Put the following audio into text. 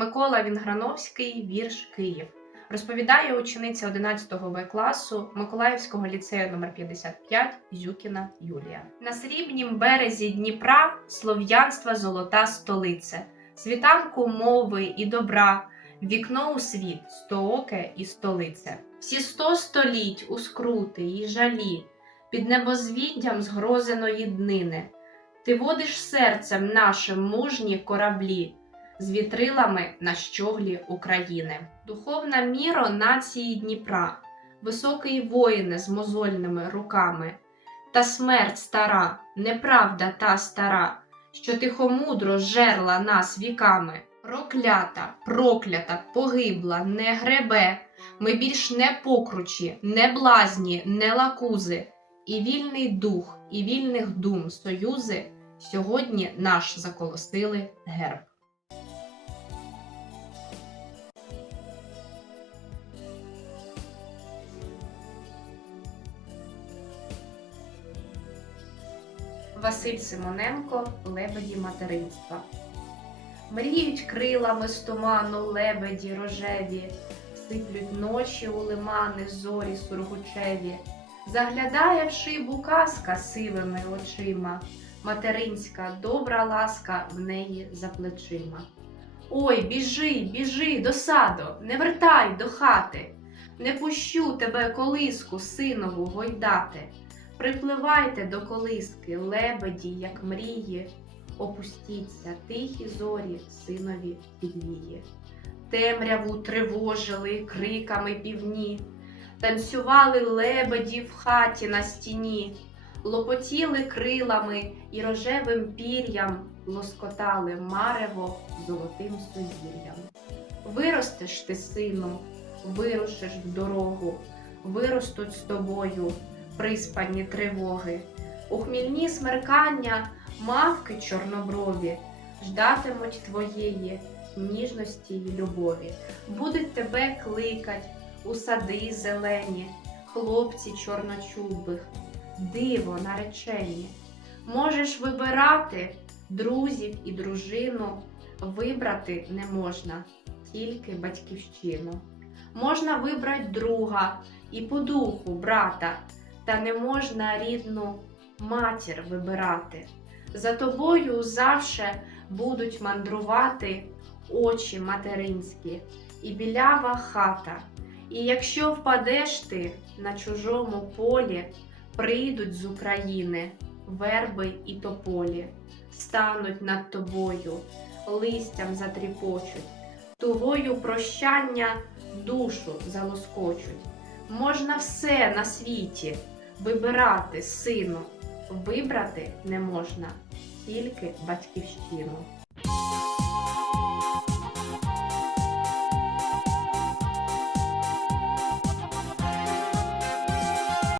Микола Вінграновський, вірш Київ. Розповідає учениця 11 Б класу Миколаївського ліцею номер 55 Зюкіна Юлія. На срібнім березі Дніпра слов'янства золота столиця, світанку мови і добра, вікно у світ, стооке і столиця. Всі сто століть у скрути й жалі, під небозвіддям згрозеної днини. Ти водиш серцем нашим мужні кораблі з вітрилами на щоглі України. Духовна міро нації Дніпра, високий воїне з мозольними руками, та смерть стара, неправда та стара, що тихомудро жерла нас віками. Проклята, проклята, погибла, не гребе. Ми більш не покручі, не блазні, не лакузи, і вільний дух, і вільних дум союзи сьогодні наш заколосили герб. Василь Симоненко Лебеді материнства. Мріють крилами з туману лебеді рожеві, сиплють ночі у лимани зорі сургучеві, заглядає в шибу казка сивими очима, материнська добра ласка в неї за плечима. Ой, біжи, біжи до саду, не вертай до хати, не пущу тебе колиску синову гойдати. Припливайте до колиски, лебеді, як мрії, опустіться тихі зорі синові підвії. Темряву тривожили криками півні, танцювали лебеді в хаті на стіні, лопотіли крилами і рожевим пір'ям лоскотали марево золотим сузір'ям. Виростеш ти, сину, вирушиш в дорогу, виростуть з тобою приспані тривоги, у хмільні смеркання мавки чорноброві ждатимуть твоєї ніжності й любові, будуть тебе кликать у сади зелені, хлопці чорночубих, диво наречені. Можеш вибирати друзів і дружину, вибрати не можна, тільки батьківщину. Можна вибрати друга і по духу брата, та не можна рідну матір вибирати. За тобою завше будуть мандрувати очі материнські і білява хата. І якщо впадеш ти на чужому полі, прийдуть з України верби і тополі, стануть над тобою, листям затріпочуть, тугою прощання душу залоскочуть. Можна все на світі вибирати, сину, вибрати не можна тільки батьківщину.